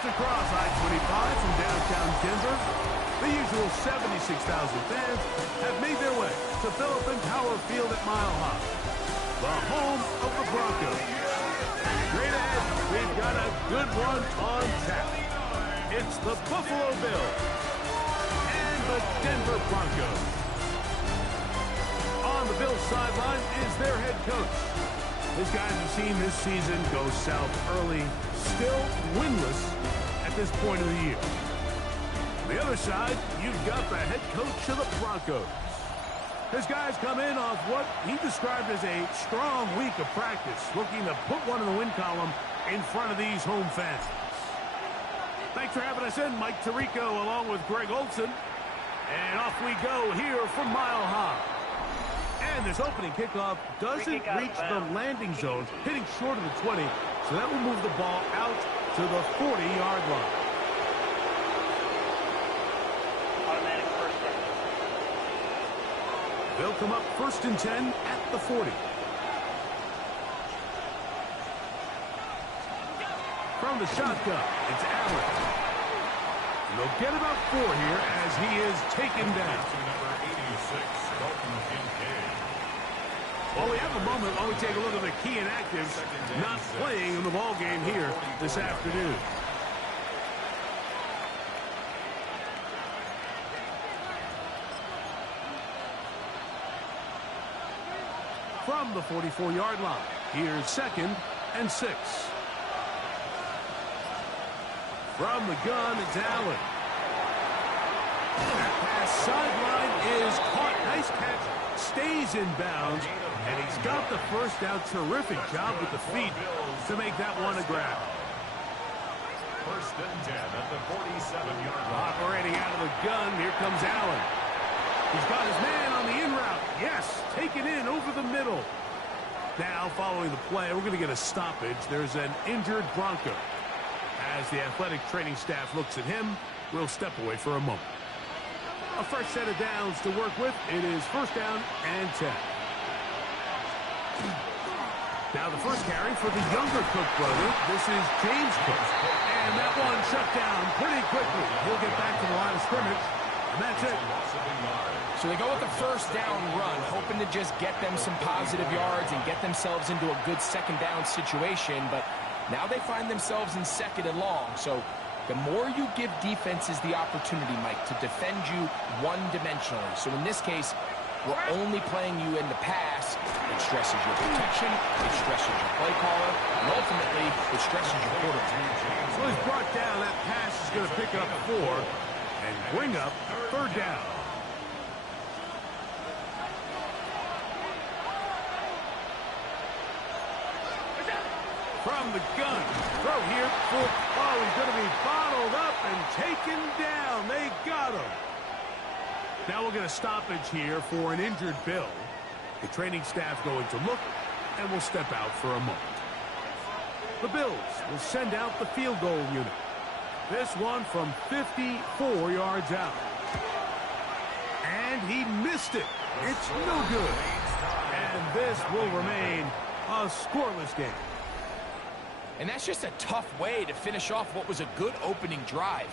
Just across I-25 from downtown Denver, the usual 76,000 fans have made their way to Philip Power Field at Mile High, the home of the Broncos. Straight ahead, we've got a good one on tap. It's the Buffalo Bills and the Denver Broncos. On the Bills sideline is their head coach. His guys have seen this season go south early, still winless at this point of the year. On the other side, you've got the head coach of the Broncos. His guys come in off what he described as a strong week of practice, looking to put one in the win column in front of these home fans. Thanks for having us in, Mike Tirico, along with Greg Olson. And off we go here from Mile High. And this opening kickoff doesn't reach the landing zone, hitting short of the 20, so that will move the ball out to the 40-yard line. Automatic first down. They'll come up 1st and 10 at the 40. From the shotgun, it's Allen. And they'll get about 4 here as he is taken down. While we have a moment, while we take a look at the key inactives not playing in the ball game here this afternoon. From the 44-yard line, here's 2nd and 6. From the gun, it's Allen. That pass sideline is caught. Nice catch. Stays in bounds. And he's got the first down. Terrific job with the feet to make that one a grab. 1st and 10 at the 47-yard line. Operating out of the gun, here comes Allen. He's got his man on the in route. Yes, taken in over the middle. Now, following the play, we're going to get a stoppage. There's an injured Bronco. As the athletic training staff looks at him, we'll step away for a moment. A fresh set of downs to work with. It is 1st down and 10. Now the first carry for the younger Cook brother. This is James Cook. And that one shut down pretty quickly. He'll get back to the line of scrimmage. And that's it. So they go with the 1st down run, hoping to just get them some positive yards and get themselves into a good 2nd down situation. But now they find themselves in 2nd and long. So the more you give defenses the opportunity, Mike, to defend you one-dimensionally. So in this case, we're only playing you in the pass. It stresses your protection, it stresses your play caller, and ultimately, it stresses your quarterback. So he's brought down. That pass is going to pick up 4 and bring up 3rd down. From the gun, throw here. Oh, he's going to be bottled up and taken down. They got him. Now we'll get a stoppage here for an injured Bill. The training staff going to look, and will step out for a moment. The Bills will send out the field goal unit. This one from 54 yards out. And he missed it. It's no good. And this will remain a scoreless game. And that's just a tough way to finish off what was a good opening drive.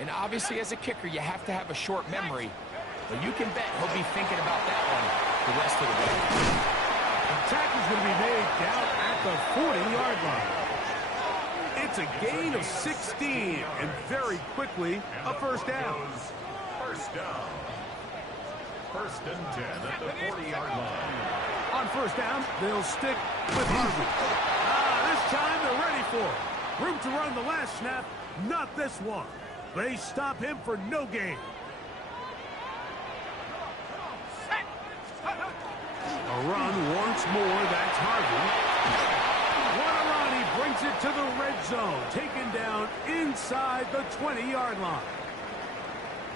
And obviously, as a kicker, you have to have a short memory. But you can bet he'll be thinking about that one the rest of the way. The tackle's going to be made down at the 40-yard line. It's a gain of 16, and very quickly, a 1st down. 1st down. 1st and 10 at the 40-yard line. On 1st down, they'll stick with Harvey. This time they're ready for it. Room to run the last snap, not this one. They stop him for no gain. A run once more, that's Harvey. What a run, he brings it to the red zone. Taken down inside the 20-yard line.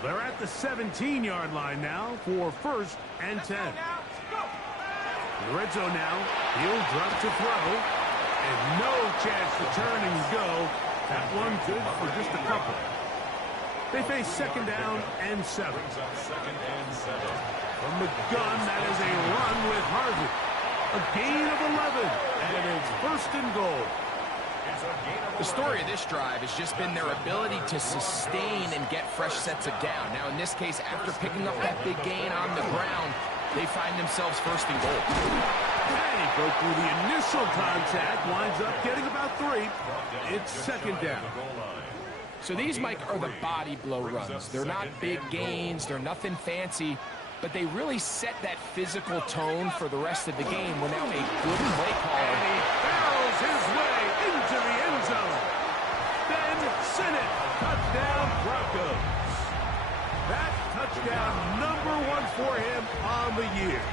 They're at the 17-yard line now for 1st and 10. The red zone now, he'll drop to throw. And no chance to turn and go. That one good for just a couple. They face 2nd down and 7. From the gun, that is a run with Harvey. A gain of 11, and it's 1st and goal. The story of this drive has just been their ability to sustain and get fresh sets of down. Now, in this case, after picking up that big gain on the ground, they find themselves first and goal. And he broke through the initial contact, winds up getting about 3. It's second down. So these, Mike, are the body blow runs. They're not big gains. They're nothing fancy. But they really set that physical tone for the rest of the game when now a good play caller. And he barrels his way into the end zone. Ben Sinnott, touchdown Broncos. That touchdown #1 for him on the year.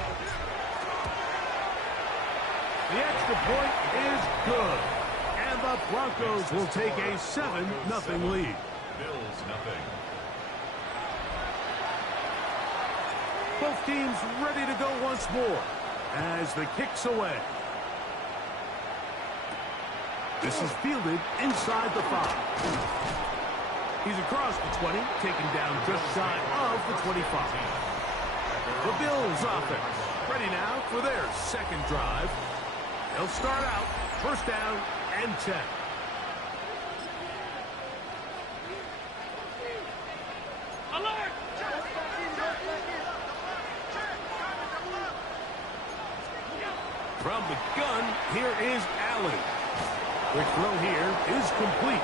The extra point is good. And the Broncos will take a 7-0 lead. Bills nothing. Both teams ready to go once more as the kick's away. This is fielded inside the 5. He's across the 20, taken down just shy of the 25. The Bills offense ready now for their second drive. They'll start out first down and 10. From the gun, here is Allen. Quick throw here is complete.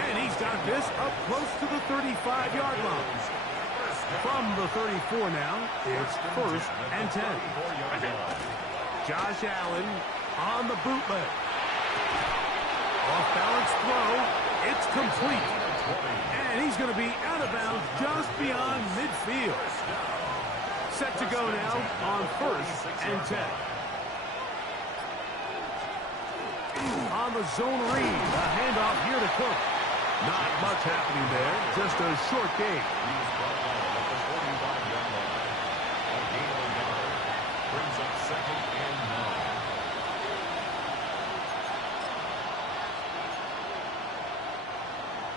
And he's got this up close to the 35-yard line. From the 34 now, it's first and 10. Josh Allen on the bootleg. Off-balance throw, it's complete. And he's going to be out of bounds just beyond midfield. Set to go now on first and 10. On the zone read, a handoff here to Cook. Not much happening there, just a short game. Brings up second and 9.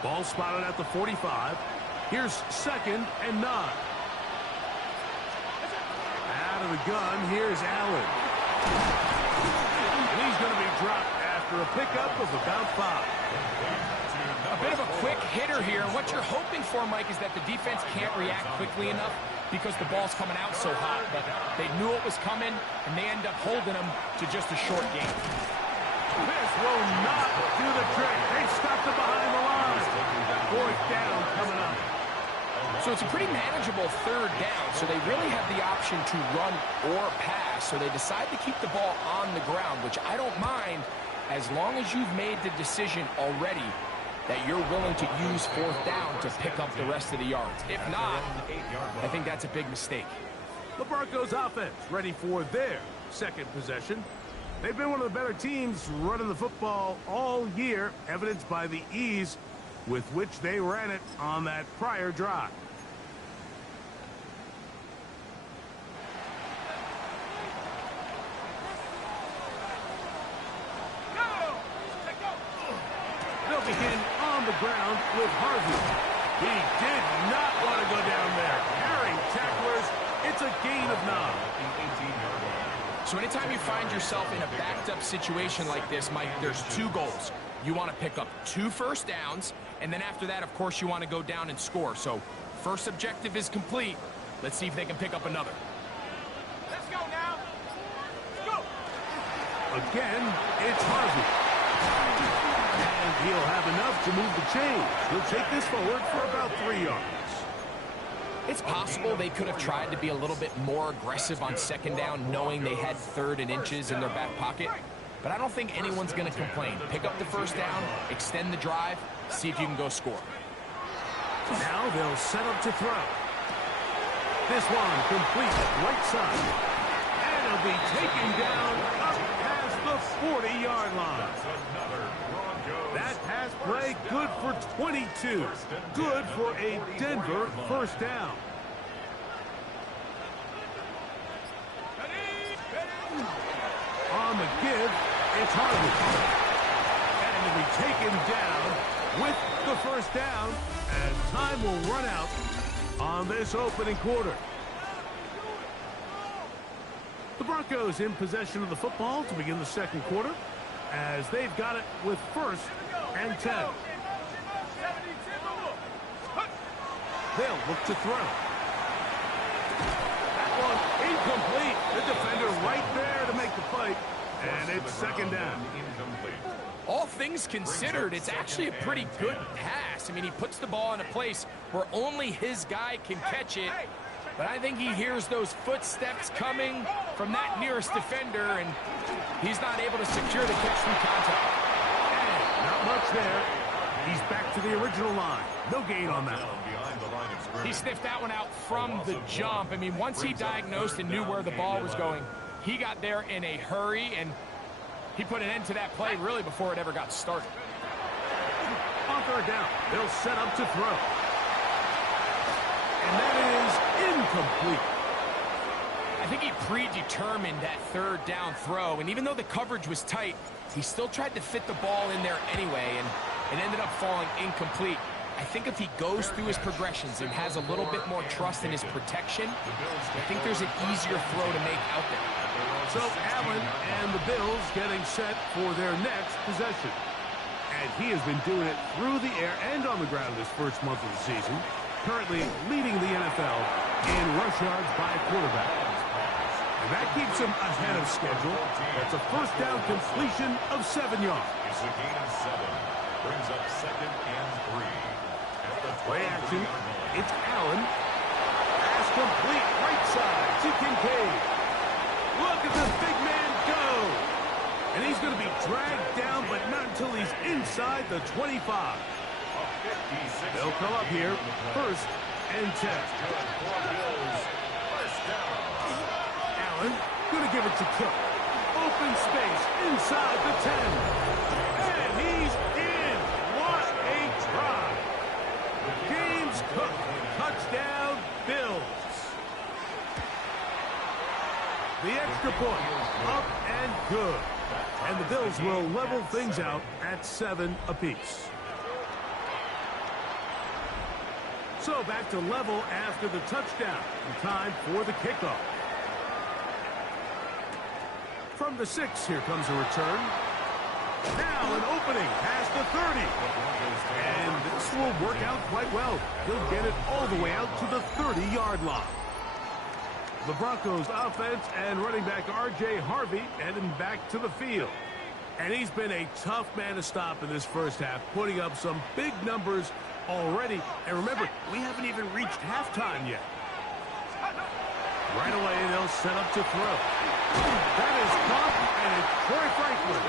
Ball spotted at the 45. Here's second and 9. Out of the gun, here's Allen. And he's going to be dropped after a pickup of about 5. A bit of a quick hitter here. What you're hoping for, Mike, is that the defense can't react quickly enough because the ball's coming out so hot. But they knew it was coming, and they end up holding them to just a short game. This will not do the trick. They stopped it behind the line. Fourth down coming up. So it's a pretty manageable third down. So they really have the option to run or pass. So they decide to keep the ball on the ground, which I don't mind as long as you've made the decision already that you're willing to use fourth down to pick up the rest of the yards. If not, I think that's a big mistake. The Broncos offense ready for their second possession. They've been one of the better teams running the football all year, evidenced by the ease with which they ran it on that prior drive. They'll begin on the ground with Harvey. He did not want to go down there. Carrying tacklers, it's a gain of 9. So anytime you find yourself in a backed-up situation like this, Mike, there's 2 goals. You want to pick up 2 first downs, and then after that, of course, you want to go down and score. So first objective is complete. Let's see if they can pick up another. Let's go now. Let's go. Again, it's Harvey. And he'll have enough to move the chains. He'll take this forward for about 3 yards. It's possible they could have tried to be a little bit more aggressive on second down, knowing they had 3rd and inches in their back pocket. But I don't think anyone's going to complain. Pick up the first down, extend the drive, see if you can go score. Now they'll set up to throw. This one complete right side. And it'll be taken down up past the 40-yard line. That pass play good for 22. Good for a Denver first down. On the give, it's Harvey. And it'll be taken down with the first down as time will run out on this opening quarter. The Broncos in possession of the football to begin the second quarter. as they've got it with 1st and 10. They'll look to throw. That one incomplete. The defender right there to make the play. And it's 2nd down. All things considered, it's actually a pretty good pass. I mean, he puts the ball in a place where only his guy can catch it. But I think he hears those footsteps coming from that nearest defender, and he's not able to secure the catch through contact. And not much there. He's back to the original line. No gain on that one. He sniffed that one out from the jump. I mean, once he diagnosed and knew where the ball was going, he got there in a hurry, and he put an end to that play really before it ever got started. On 3rd down, they'll set up to throw. And that is incomplete. I think he predetermined that 3rd down throw, and even though the coverage was tight, he still tried to fit the ball in there anyway, and it ended up falling incomplete. I think if he goes through his progressions and has a little bit more trust in his protection, I think there's an easier throw to make out there. So Allen and the Bills getting set for their next possession. And he has been doing it through the air and on the ground this first month of the season. Currently leading the NFL in rush yards by a quarterback. And that keeps him ahead of schedule. That's a 1st down completion of 7 yards. It's a gain of 7. Brings up 2nd and 3. Play action. It's Allen. Pass complete. Right side to Kincaid. Look at this big man go. And he's going to be dragged down, but not until he's inside the 25. They'll come up here. 1st and 10. Allen going to give it to Cook. Open space inside the 10. And he's in. What a try. James Cook. Touchdown, Bills. The extra point. Up and good. And the Bills will level things out at 7 apiece. So back to level after the touchdown. Time for the kickoff. From the 6, here comes a return. Now an opening past the 30. And this will work out quite well. He'll get it all the way out to the 30-yard line. The Broncos offense and running back R.J. Harvey heading back to the field. And he's been a tough man to stop in this first half, putting up some big numbers already. And remember, we haven't even reached halftime yet. Right away, they'll set up to throw. That is caught, and it's Troy Franklin.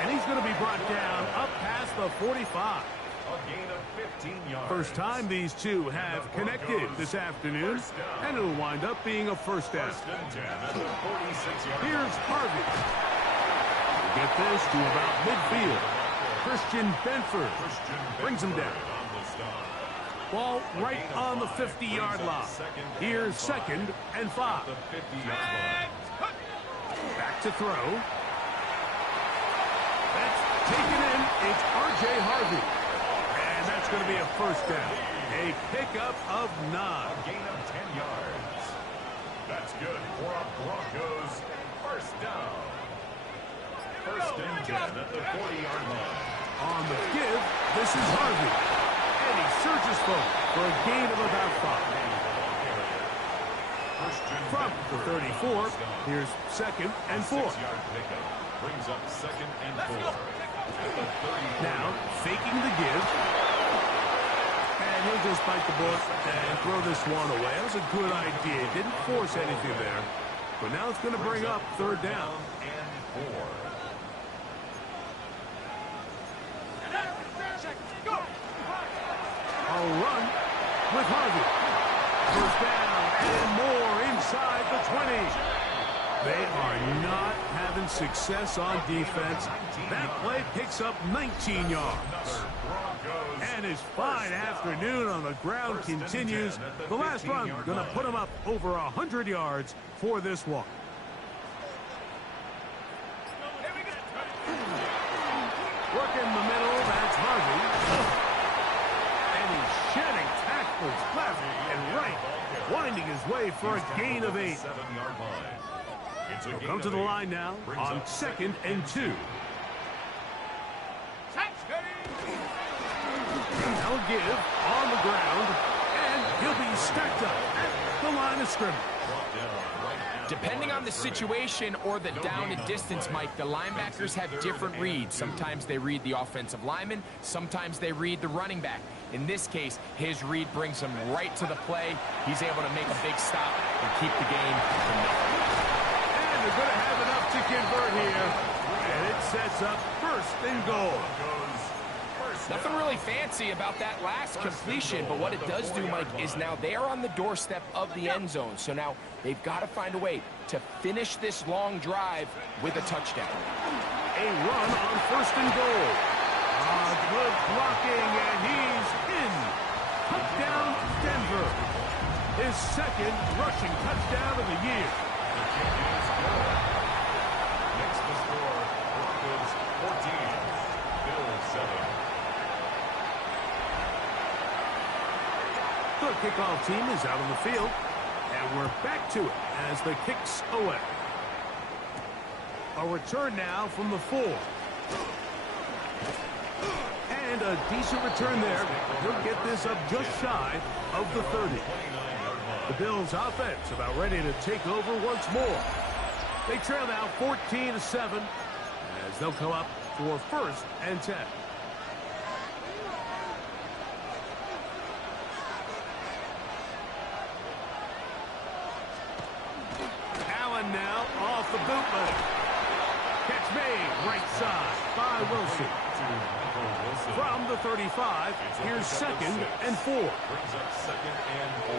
And he's going to be brought down up past the 45. A gain of 15 yards. First time these two have connected this afternoon, and it'll wind up being a 1st down. 1st and 10 at the 46-yard line. Here's Harvey. Get this to about midfield. Christian Benford brings him down. Ball right on the 50-yard line. Here's 2nd and 5. Back to throw. That's taken in. It's R.J. Harvey. And that's going to be a 1st down. A pickup of 9. A gain of 10 yards. That's good for a Broncos 1st down. 1st and 10 at the 40-yard line. On the give, this is Harvey. And he surges forward for a gain of about 5. From the 34, here's 2nd and 4. 6-yard pickup brings up 2nd and 4. Now, faking the give. And he'll just bite the bullet and throw this one away. That was a good idea. He didn't force anything there. But now it's going to bring up 3rd down. And 4. A run with Harvey. 1st down and more inside the 20. They are not having success on defense. That play picks up 19 yards. And his fine afternoon on the ground continues. The last run going to put him up over 100 yards for this one. Working the middle, that's Harvey. And he's shedding tackles left and right, winding his way for a gain of 8. He'll come to the line now on 2nd and 2. will give on the ground, and he'll be stacked up at the line of scrimmage. Depending on the situation or the down and distance, Mike, the linebackers have different reads. Sometimes they read the offensive lineman, sometimes they read the running back. In this case, his read brings him right to the play. He's able to make a big stop and keep the game to nothing. And they're going to have enough to convert here, and it sets up first and goal. Nothing really fancy about that last completion, but what it does do, Mike, is now they are on the doorstep of the end zone. So now they've got to find a way to finish this long drive with a touchdown. A run on first and goal. Good blocking, and he's in. Touchdown, Denver. His second rushing touchdown of the year. Next to score, Broncos 14, Bills 7. The kickoff team is out on the field, and we're back to it as the kick's away. A return now from the 4. And a decent return there. He'll get this up just shy of the 30. The Bills offense about ready to take over once more. They trail now 14-7 as they'll come up for first and 10. Allen now off the bootleg. Catch made right side by Wilson. From the 35, here's second and 4. Brings up second and 4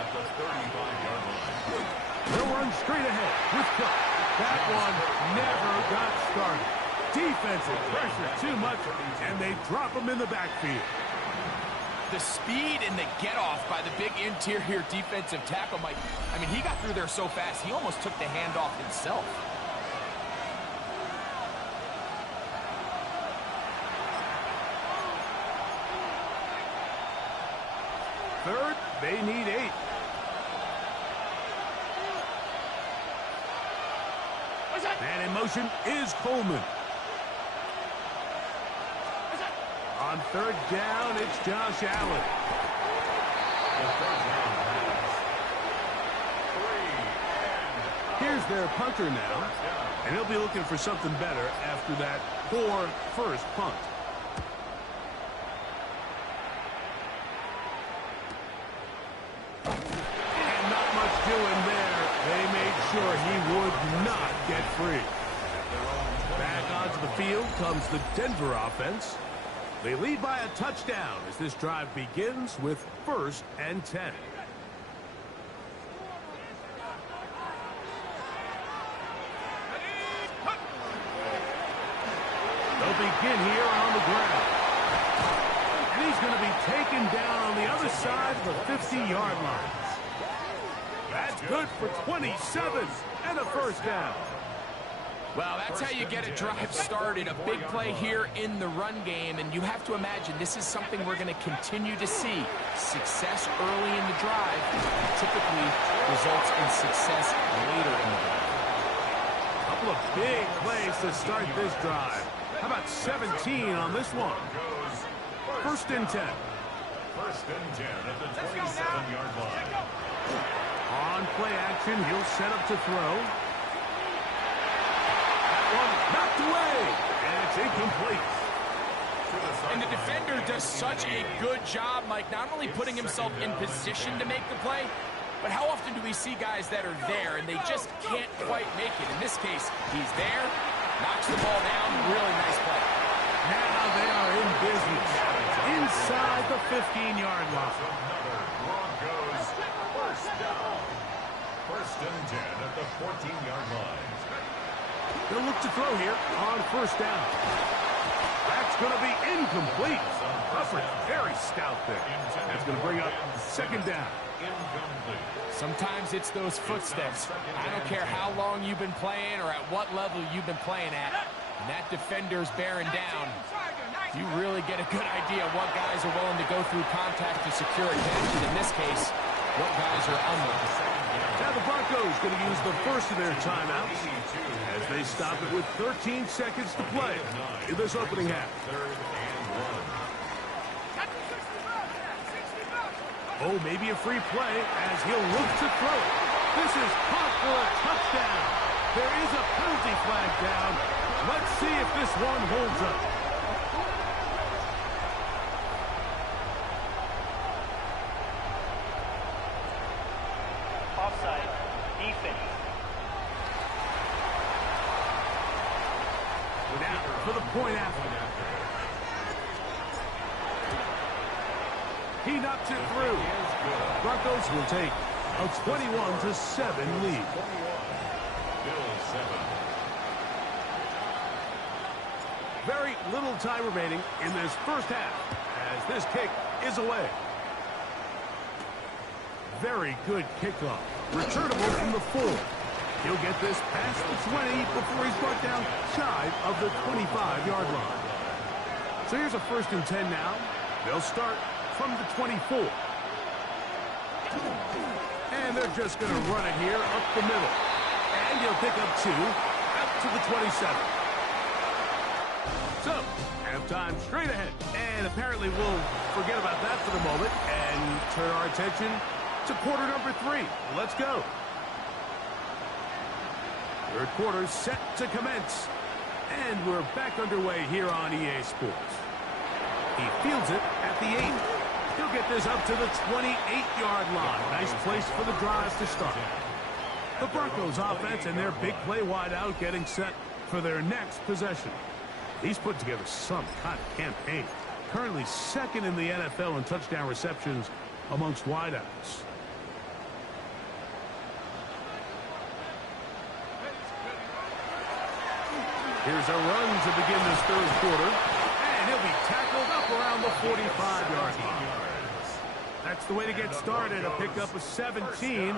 at the 35-yard line. They'll run straight ahead with Cook. That one never got started. Defensive pressure too much, and they drop him in the backfield. The speed and the get-off by the big interior defensive tackle, Mike. I mean, he got through there so fast, he almost took the handoff himself. Third, they need 8. And in motion is Coleman. On third down, it's Josh Allen. Here's their punter now, and he'll be looking for something better after that poor first punt. And not much doing there. They made sure he would not get free. Back onto the field comes the Denver offense. They lead by a touchdown as this drive begins with first and 10. They'll begin here on the ground. And he's going to be taken down on the other side of the 50-yard line. That's good for 27 and a first down. Well, that's how you get a drive started. A big play here in the run game, and you have to imagine this is something we're going to continue to see. Success early in the drive typically results in success later in the drive. A couple of big plays to start this drive. How about 17 on this one? First and 10. First and 10 at the 27-yard line. On play action, he'll set up to throw. One knocked away, and it's incomplete. And the defender does such a good job, Mike, not only putting himself in position to make the play, but how often do we see guys that are there and they just can't quite make it? In this case, he's there, knocks the ball down, really nice play. Now they are in business inside the 15-yard line. Broncos first down. First and 10 at the 14-yard line. They'll look to throw here on first down. That's going to be incomplete. Hufford, very stout there. That's going to bring up second down. Incomplete. Sometimes it's those footsteps. I don't care how long you've been playing or at what level you've been playing at. And that defender's bearing down. You really get a good idea of what guys are willing to go through contact to secure a catch. And in this case, what guys are unwilling. Now the Broncos going to use the first of their timeouts as they stop it with 13 seconds to play in this opening half. Oh, maybe a free play as he'll look to throw it. This is caught for a touchdown. There is a penalty flag down. Let's see if this one holds up. Offside. Defense. Now for the point after. He knocks it through. Broncos will take a 21-7 lead. Very little time remaining in this first half as this kick is away. Very good kickoff. Returnable from the 4. He'll get this past the 20 before he's brought down shy of the 25-yard line. So here's a 1st and 10 now. They'll start from the 24. And they're just going to run it here up the middle. And he'll pick up 2 out to the 27. So, halftime straight ahead. And apparently we'll forget about that for the moment and turn our attention to quarter number 3. Let's go. Third quarter set to commence. And we're back underway here on EA Sports. He fields it at the 8. He'll get this up to the 28-yard line. Nice place for the drive to start. The Broncos offense and their big play wideout getting set for their next possession. He's put together some kind of campaign. Currently 2nd in the NFL in touchdown receptions amongst wideouts. Here's a run to begin this third quarter. And he'll be tackled up around the 45-yard line. That's the way to get started. A pickup of 17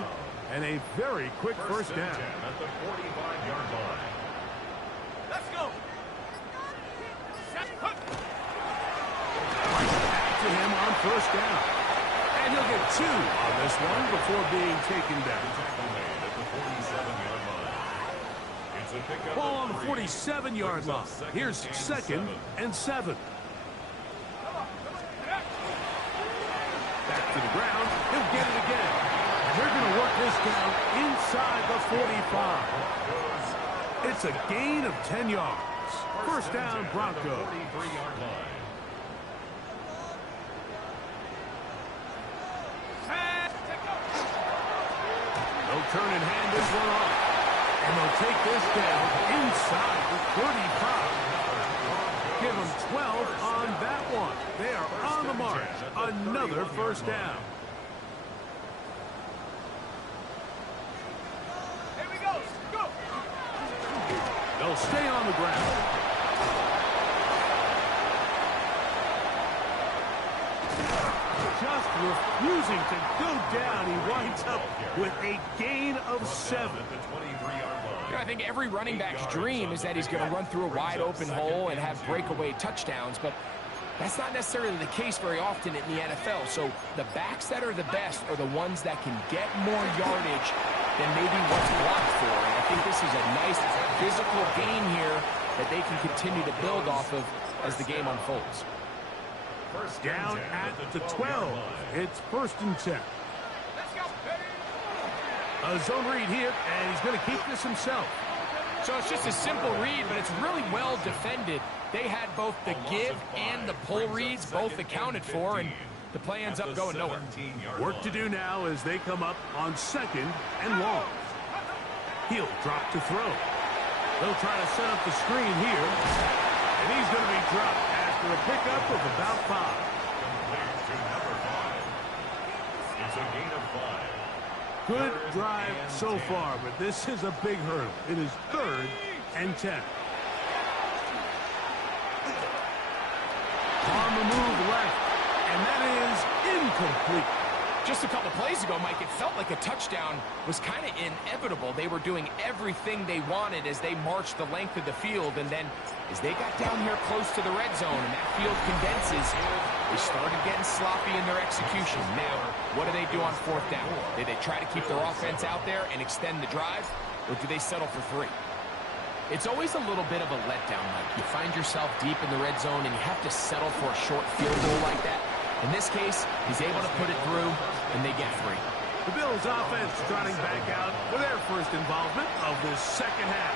and a very quick first down. At the 45-yard line. Let's go. Back to him on first down. And he'll get 2 on this one before being taken down. At the 47-yard line. It's a pickup. Ball on the 47-yard line. Here's 2nd and 7. Back to the ground. He'll get it again. And they're going to work this down inside the 45. It's a gain of 10 yards. First down, Broncos. 43-yard line. They'll turn and hand this one off. And they'll take this down inside the 35. Give them 12 on that one. They are on the march. Another first down. Here we go. Go. They'll stay on the ground. Just refusing to go down. He winds up with a gain of 7. I think every running back's dream is that he's going to run through a wide open hole and have breakaway touchdowns, but that's not necessarily the case very often in the NFL. So the backs that are the best are the ones that can get more yardage than maybe what's blocked for. And I think this is a nice physical gain here that they can continue to build off of as the game unfolds. Down at the 12. It's 1st and 10. A zone read here, and he's going to keep this himself. So it's just a simple read, but it's really well defended. They had both the give and the pull reads both accounted for, and the play ends up going nowhere. Work to do now as they come up on 2nd and long. He'll drop to throw. They'll try to set up the screen here, and he's going to be dropped after a pickup of about 5. It's a gain of 5. Good drive so far, but this is a big hurdle. It is 3rd and 10. On the move left, and that is incomplete. Just a couple plays ago, Mike, it felt like a touchdown was kind of inevitable. They were doing everything they wanted as they marched the length of the field, and then as they got down here close to the red zone and that field condenses, they started getting sloppy in their execution. Now, what do they do on 4th down? Do they try to keep their offense out there and extend the drive, or do they settle for 3? It's always a little bit of a letdown, Mike. You find yourself deep in the red zone and you have to settle for a short field goal like that. In this case, he's able to put it through, and they get 3. The Bills offense trotting back out for their first involvement of the second half.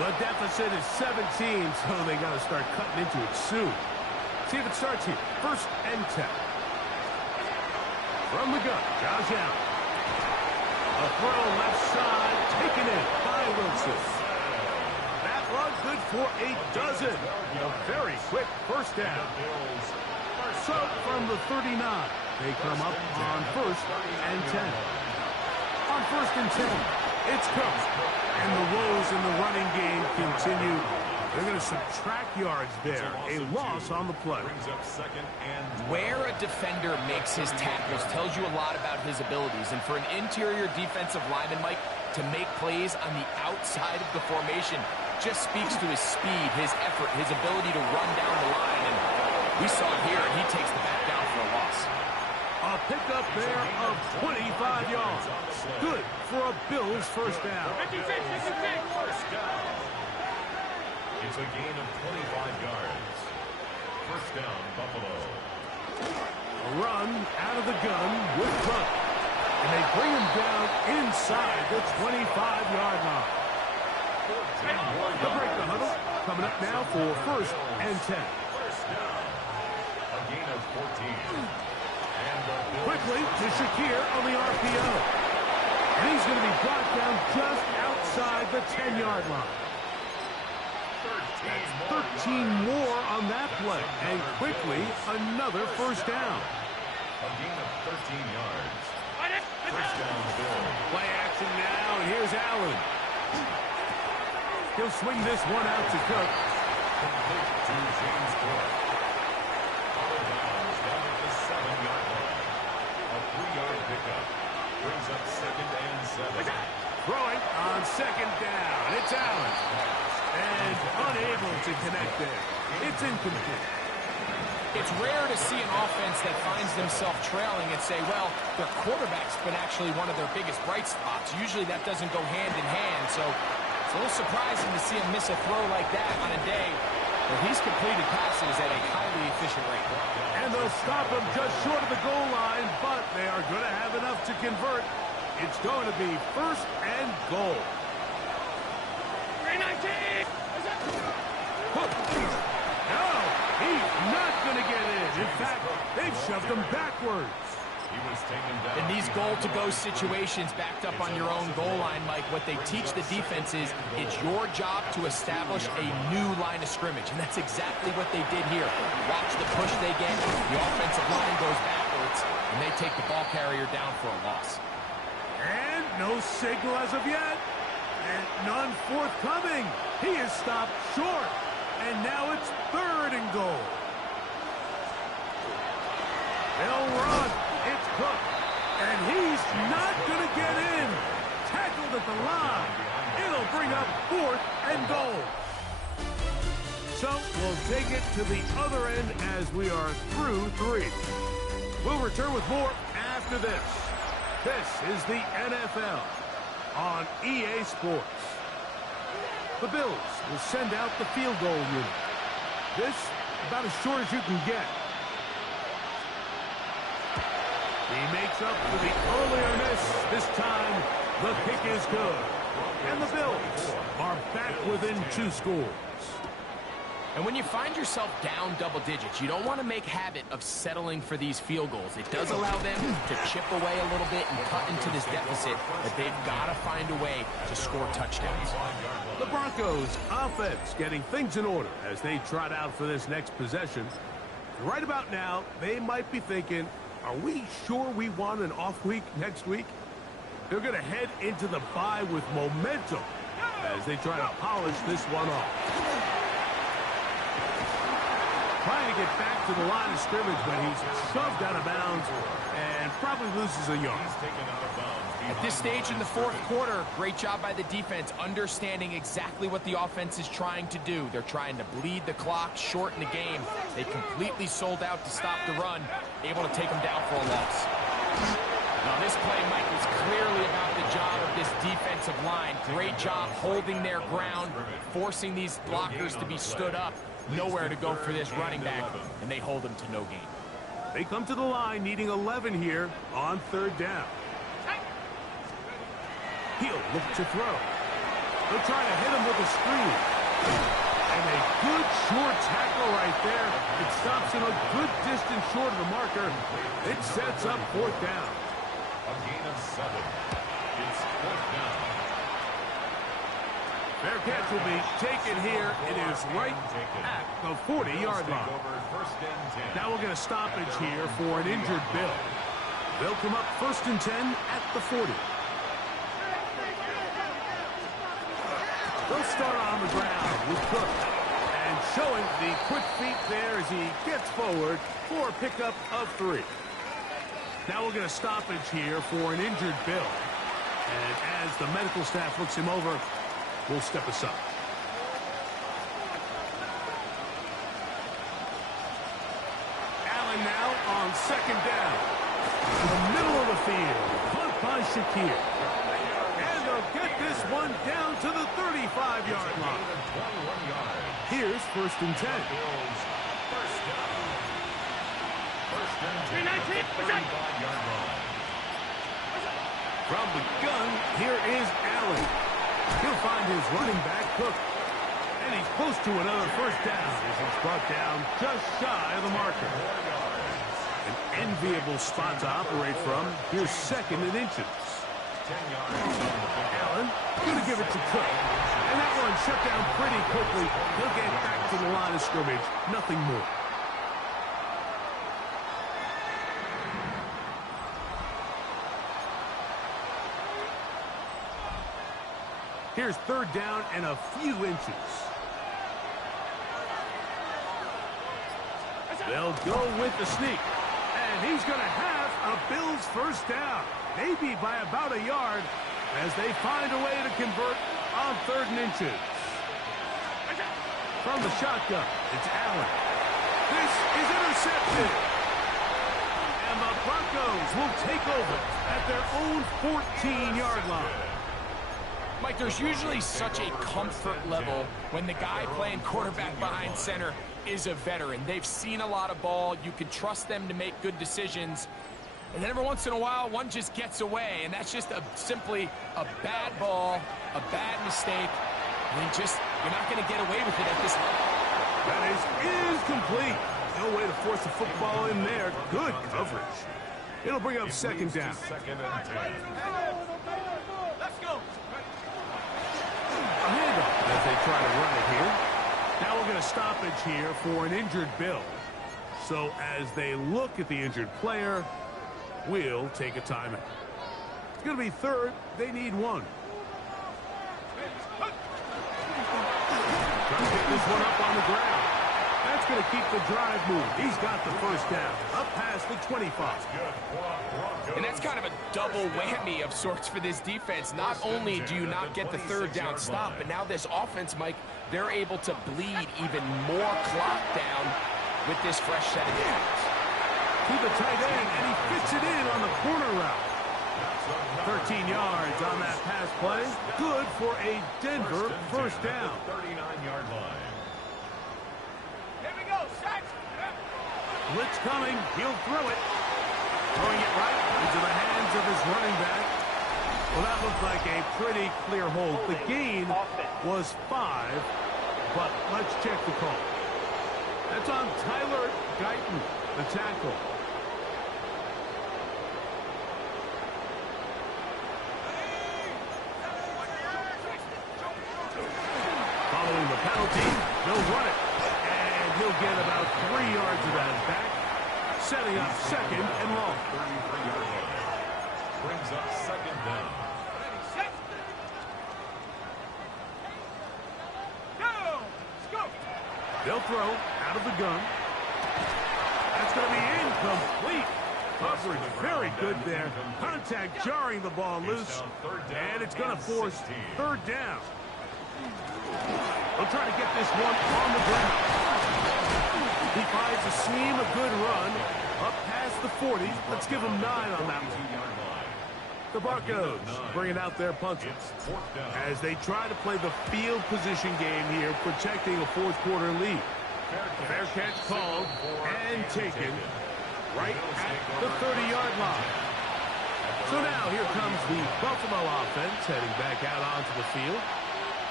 The deficit is 17, so they got to start cutting into it soon. See if it starts here. 1st and 10. From the gun, Josh Allen. A throw left side, taken in by Wilson. That run good for a dozen. A very quick first down. So from the 39, they come up on 1st and 10. On 1st and 10, it's Cook. And the woes in the running game continue. They're going to subtract yards there. A loss on the play. Where a defender makes his tackles tells you a lot about his abilities. And for an interior defensive lineman, Mike, to make plays on the outside of the formation just speaks to his speed, his effort, his ability to run down the line. And we saw it here, and he takes the back down for a loss. A pickup there of 25 yards. Good for a Bills first down. 56, 56. First down. It's a gain of 25 yards. First down, Buffalo. A run out of the gun with Cook. And they bring him down inside the 25-yard line. They'll break the huddle. Coming up now for 1st and 10. First down. A gain of 14. Quickly to Shakir on the RPO. And he's going to be brought down just outside the 10-yard line. 13 more on that play. And quickly, another first down. A gain of 13 yards. First down, Bill. Play action now, and here's Allen. He'll swing this one out to Cook. Complete to James Cook. Out of bounds down at the 7-yard line. A 3-yard pickup. Brings up 2nd and 7. Throwing on 2nd down. It's Allen. And unable to connect there. It's incomplete. It's rare to see an offense that finds themselves trailing and say, well, their quarterback's been actually one of their biggest bright spots. Usually that doesn't go hand in hand, so it's a little surprising to see him miss a throw like that on a day where he's completed passes at a highly efficient rate. And they'll stop him just short of the goal line, but they are going to have enough to convert. It's going to be 1st and goal. 319. No, he's not going to get in. In fact, they've shoved him backwards. He was taken down. In these goal-to-go situations backed up on your own goal line, Mike, what they teach the defense is it's your job to establish a new line of scrimmage, and that's exactly what they did here. Watch the push they get. The offensive line goes backwards, and they take the ball carrier down for a loss. And no signal as of yet. And none forthcoming. He is stopped short. And now it's 3rd and goal. They'll run. It's Cook. And he's not going to get in. Tackled at the line. It'll bring up 4th and goal. So we'll take it to the other end as we are through 3. We'll return with more after this. This is the NFL on EA Sports. The Bills will send out the field goal unit. This about as short as you can get. He makes up for the earlier miss. This time, the kick is good. And the Bills are back within 2 scores. And when you find yourself down double digits, you don't want to make habit of settling for these field goals. It does allow them to chip away a little bit and cut into this deficit, but they've got to find a way to score touchdowns. The Broncos offense getting things in order as they trot out for this next possession. Right about now, they might be thinking, are we sure we want an off week next week? They're going to head into the bye with momentum as they try to polish this one off. Trying to get back to the line of scrimmage, but he's shoved out of bounds and probably loses a yard. At this stage in the 4th quarter, great job by the defense, understanding exactly what the offense is trying to do. They're trying to bleed the clock, shorten the game. They completely sold out to stop the run, able to take them down for a loss. Now this play, Mike, was clearly about the job of this defensive line. Great job holding their ground, forcing these blockers to be stood up. Nowhere to go for this running back, and they hold him to no gain. They come to the line needing 11 here on third down. He'll look to throw. They'll try to hit him with a screen. And a good short tackle right there. It stops him a good distance short of the marker. It sets up fourth down. A gain of 7. It's fourth down. Fair catch will be taken here. It is right at the 40-yard line. Now we'll get a stoppage here for an injured Bill. They'll come up 1st and 10 at the 40. They'll start on the ground with Cook. And showing the quick feet there as he gets forward for a pickup of 3. Now we'll get a stoppage here for an injured Bill. And as the medical staff looks him over, we'll step aside. Allen now on 2nd down. In the middle of the field. Punt by Shakir. And they'll get this one down to the 35-yard line. Here's 1st and 10. First and 10. 35-yard line. From the gun, here is Allen. He'll find his running back, Cook. And he's close to another first down as he's brought down just shy of the marker. An enviable spot to operate from. Here's 2nd and inches. 10 yards. Allen going to give it to Cook. And that one shut down pretty quickly. He'll get back to the line of scrimmage. Nothing more. Here's 3rd down and a few inches. They'll go with the sneak. And he's going to have a Bills first down. Maybe by about a yard as they find a way to convert on 3rd and inches. From the shotgun, it's Allen. This is intercepted. And the Broncos will take over at their own 14-yard line. Mike, there's usually such a comfort level when the guy playing quarterback behind center is a veteran. They've seen a lot of ball. You can trust them to make good decisions. And then every once in a while, one just gets away. And that's just simply a bad ball, a bad mistake. And you're not going to get away with it at this level. That is complete. No way to force the football in there. Good coverage. It'll bring up 2nd down. 2nd and 10. Let's go. A handoff as they try to run it here. Now we'll get a stoppage here for an injured Bill. So as they look at the injured player, we'll take a timeout. It's going to be 3rd. They need 1. Trying to get this one up on the ground. That's going to keep the drive moving. He's got the first down. Up past the 25. And that's kind of a double whammy of sorts for this defense. Not only do you not get the 3rd down stop, but now this offense, Mike, they're able to bleed even more clock down with this fresh set of downs. To the tight end, and he fits it in on the corner route. 13 yards on that pass play. Good for a Denver first down. 39-yard line. Here we go. Set. Blitz coming. He'll throw it. Throwing it right into the hands of his running back. Well, that looked like a pretty clear hold. The gain was 5, but let's check the call. That's on Tyler Guyton, the tackle. Following the penalty, they'll run it. And he'll get about 3 yards of that back, setting up 2nd and long. 33-yard line. Brings up 2nd down. Set. Go. Let's go. They'll throw out of the gun. That's going to be incomplete. Coverage very good there. Contact jarring the ball loose. And it's going to force 3rd down. They'll try to get this one on the ground. He finds a seam, a good run. Up past the 40. Let's give him 9 on that one. The Broncos bringing out their punters as they try to play the field position game here, protecting a 4th quarter lead. Fair catch called and taken. right at the 30-yard line. So now here comes the Buffalo offense heading back out onto the field.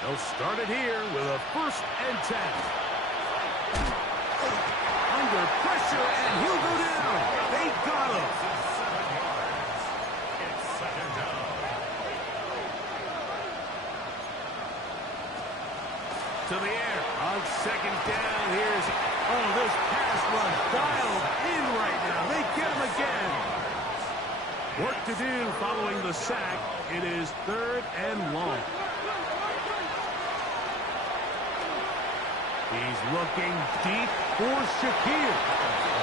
They'll start it here with a 1st and 10. Under pressure, and he'll go down. They got him. It's 2nd down. To the air on 2nd down. Here's, this pass rush dialed in right now. They get him again. Work to do following the sack. It is 3rd and long. He's looking deep for Shakir.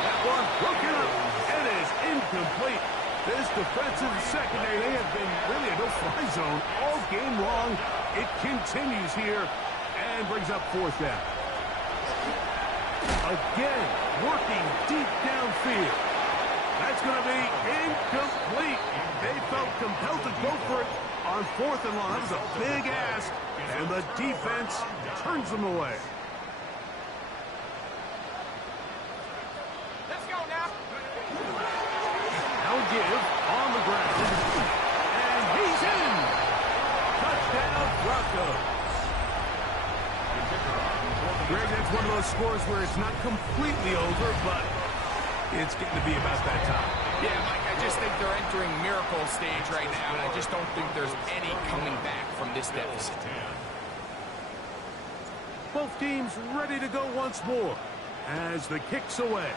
That one broken up. It is incomplete. This defensive secondary, they have been really a no-fly zone all game long. It continues here and brings up 4th down. Again, working deep downfield. That's going to be incomplete. They felt compelled to go for it on 4th and long. That was a big ask, and the defense turns them away. Let's go now. Now give on the ground. And he's in. Touchdown, Broncos. Greg, that's one of those scores where it's not completely over, but it's getting to be about that time. Yeah, Mike, I just think they're entering miracle stage right now, and I just don't think there's any coming back from this deficit. Both teams ready to go once more as the kick's away.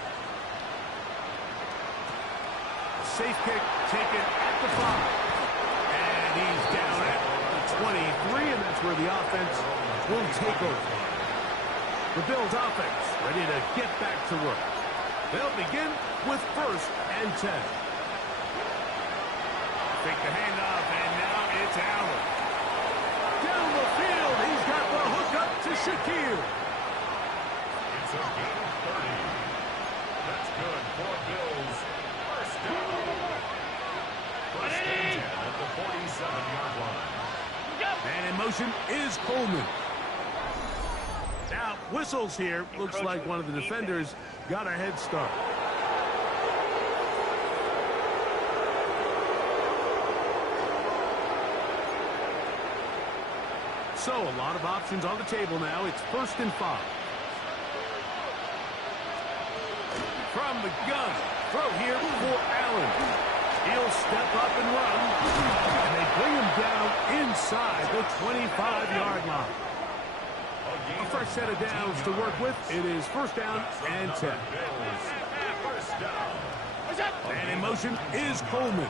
Safe kick taken at the 5. And he's down at the 23, and that's where the offense will take over. The Bills offense ready to get back to work. They'll begin with 1st and 10. Take the handoff, and now it's Allen. Down the field, he's got the hook up to Shakir. It's a gain of 30. That's good for Bills. 1st down. 1st and 10 at the 47-yard line. And in motion is Coleman. Now, whistles here. Looks like one of the defenders got a head start. So, a lot of options on the table now. It's 1st and 5. From the gun. Throw here for Allen. He'll step up and run. And they bring him down inside the 25-yard line. A fresh set of downs to work with. It is 1st down and 10. And in motion is Coleman.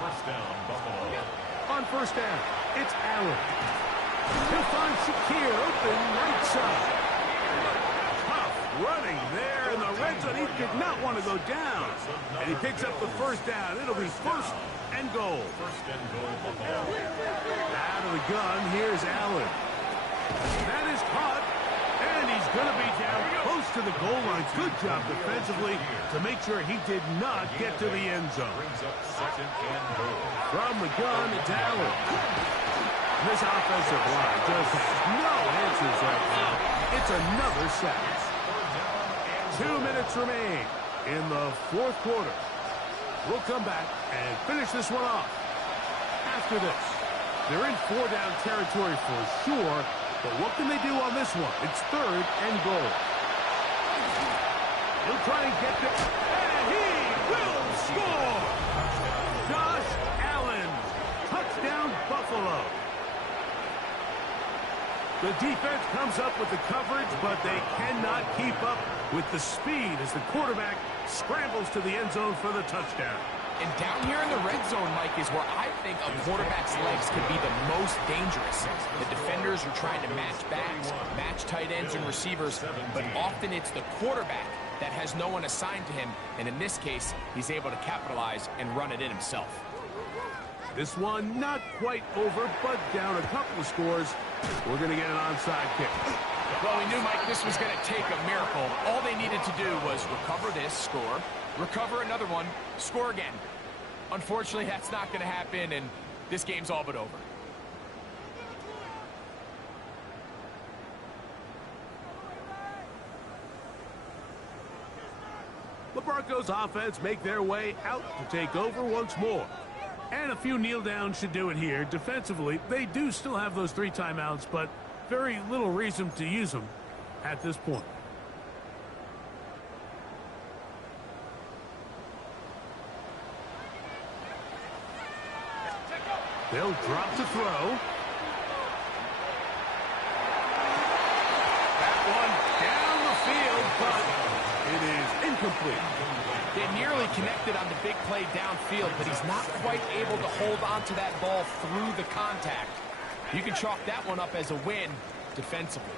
1st down, Buffalo. On 1st down, it's Allen. He'll find Shakir open right side. Tough running there in the red zone. He did not want to go down. And he picks up the 1st down. It'll be 1st and goal. 1st and goal, Buffalo. Out of the gun, here's Allen. That is caught, and he's going to be down close to the goal line. Good job defensively to make sure he did not get to the end zone. Brings up 2nd and goal. From the gun, it's Allen. This offensive line just has no answers right now. It's another sack. 2 minutes remain in the 4th quarter. We'll come back and finish this one off. After this, they're in 4-down territory for sure, but what can they do on this one? It's 3rd and goal. He'll try and get it, and he will score! Josh Allen, touchdown Buffalo. The defense comes up with the coverage, but they cannot keep up with the speed as the quarterback scrambles to the end zone for the touchdown. And down here in the red zone, Mike, is where I think a quarterback's legs can be the most dangerous. The defenders are trying to match backs, match tight ends and receivers, but often it's the quarterback that has no one assigned to him, and in this case, he's able to capitalize and run it in himself. This one not quite over, but down a couple of scores. We're going to get an onside kick. Well, we knew, Mike, this was going to take a miracle. All they needed to do was recover this, score, recover another one, score again. Unfortunately, that's not going to happen, and this game's all but over. The Broncos offense make their way out to take over once more. And a few kneel downs should do it here. Defensively, they do still have those 3 timeouts, but very little reason to use them at this point. They'll drop to throw. That one down the field, but it is incomplete. They nearly connected on the big play downfield, but he's not quite able to hold on to that ball through the contact. You can chalk that one up as a win defensively.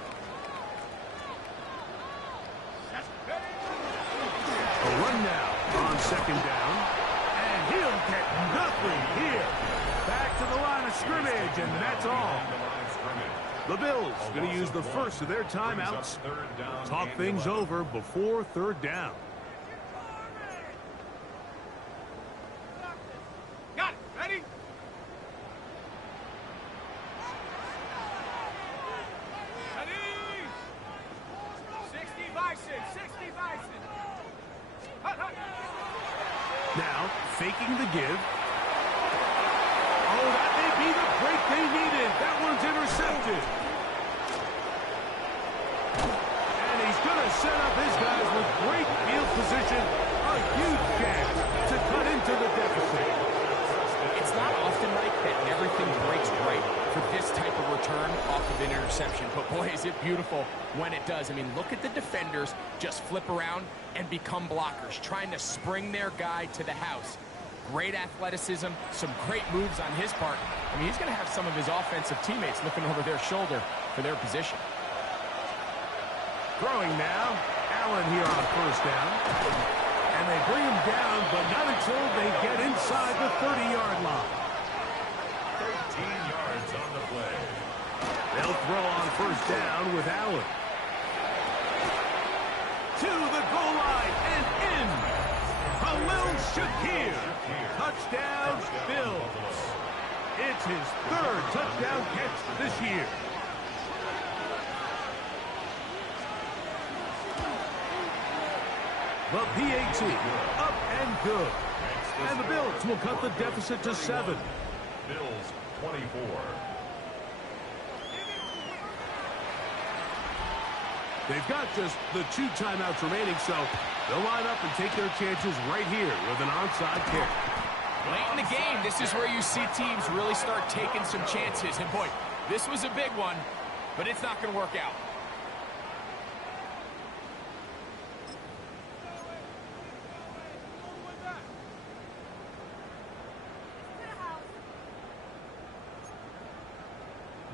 A run now on 2nd down, and he'll get nothing here. Back to the line of scrimmage, and that's all. The Bills going to use the first of their timeouts. Talk things over before 3rd down. Got it. Ready? Ready? 60 Bison. 60 Bison. Hut, hut. Now, faking the give. Oh, that may be the break they needed. That one's intercepted. And he's going to set up his guys with great field position. A huge chance to cut into the deficit. It's not often like that everything breaks right for this type of return off of an interception. But boy, is it beautiful when it does. I mean, look at the defenders just flip around and become blockers, trying to spring their guy to the house. Great athleticism, some great moves on his part. I mean, he's going to have some of his offensive teammates looking over their shoulder for their position. Throwing now. Allen here on 1st down. And they bring him down, but not until they get inside the 30-yard line. 13 yards on the play. They'll throw on 1st down with Allen. To the goal line and in. Khalil Shakir. Touchdown, Bills. It's his 3rd touchdown catch this year. The PAT up and good. And the Bills will cut the deficit to 7. Bills 24. They've got just the 2 timeouts remaining, so they'll line up and take their chances right here with an onside kick. Late in the game, this is where you see teams really start taking some chances. And boy, this was a big one, but it's not going to work out.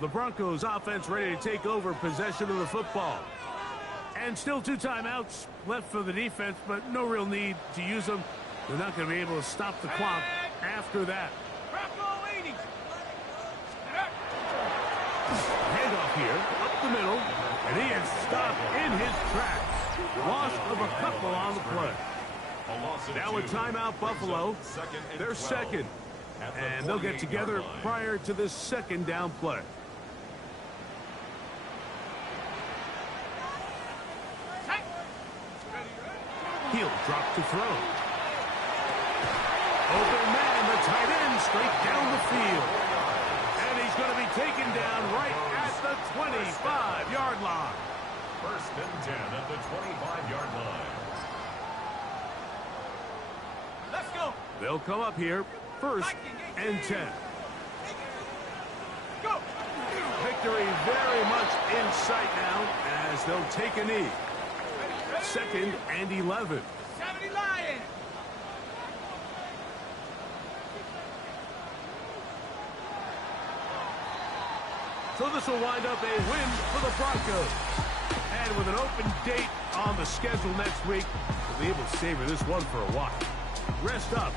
The Broncos offense ready to take over possession of the football. And still 2 timeouts left for the defense, but no real need to use them. They're not going to be able to stop the clock after that. Bronco 80. Handoff here, up the middle, and he is stopped in his tracks. Loss of a couple on the play. Now a timeout, Buffalo. They're 2nd, and they'll get together prior to this 2nd down play. He'll drop to throw. Open man, the tight end, straight down the field. And he's going to be taken down right at the 25-yard line. 1st and 10 at the 25-yard line. Let's go. They'll come up here, 1st and 10. Go. Victory very much in sight now as they'll take a knee. 2nd and 11. 70 Lions. So this will wind up a win for the Broncos. And with an open date on the schedule next week, we'll be able to savor this one for a while. Rest up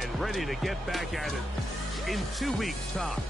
and ready to get back at it in 2 weeks' time.